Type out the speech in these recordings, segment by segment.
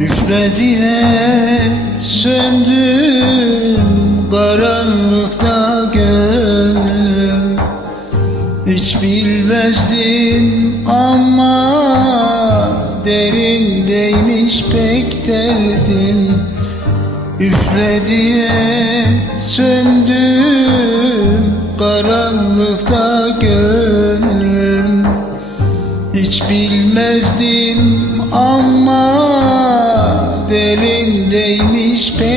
Üflediğine söndüm karanlıkta gönlüm. Hiç bilmezdim ama derindeymiş pek derdim. Üflediğine söndüm karanlıkta gönlüm. Hiç bilmezdim ama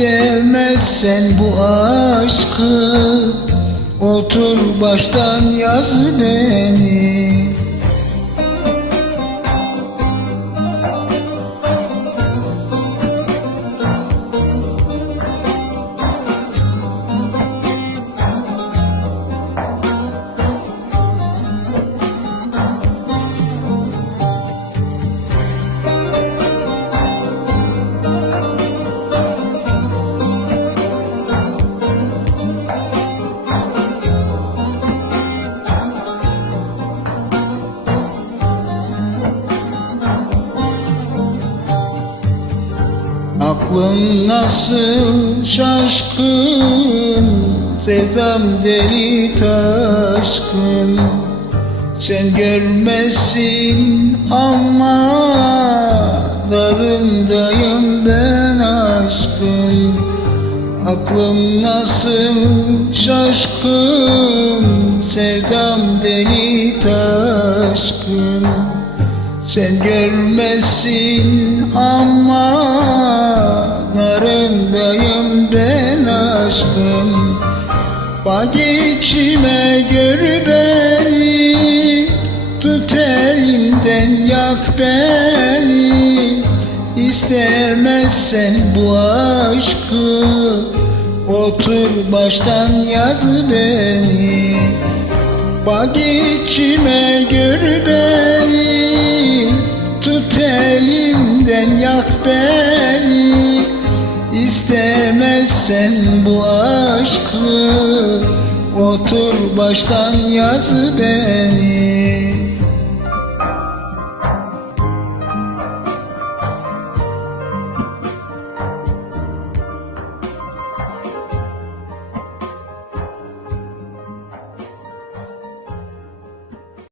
İstemezsen bu aşkı. Otur baştan yaz beni Aklım nasıl şaşkın? Sevdam deli taşkın. Sen görmezsin ama Darındayım ben aşkın. Aklım nasıl şaşkın? Sevdam deli taşkın sen görmezsin ama narındayım ben aşkın. Bak içime gör beni Tut elimden yak beni. İstemezsen bu aşkı Otur baştan yaz beni. Bak içime gör beni beni. İstemezsen bu aşkı Otur baştan yaz beni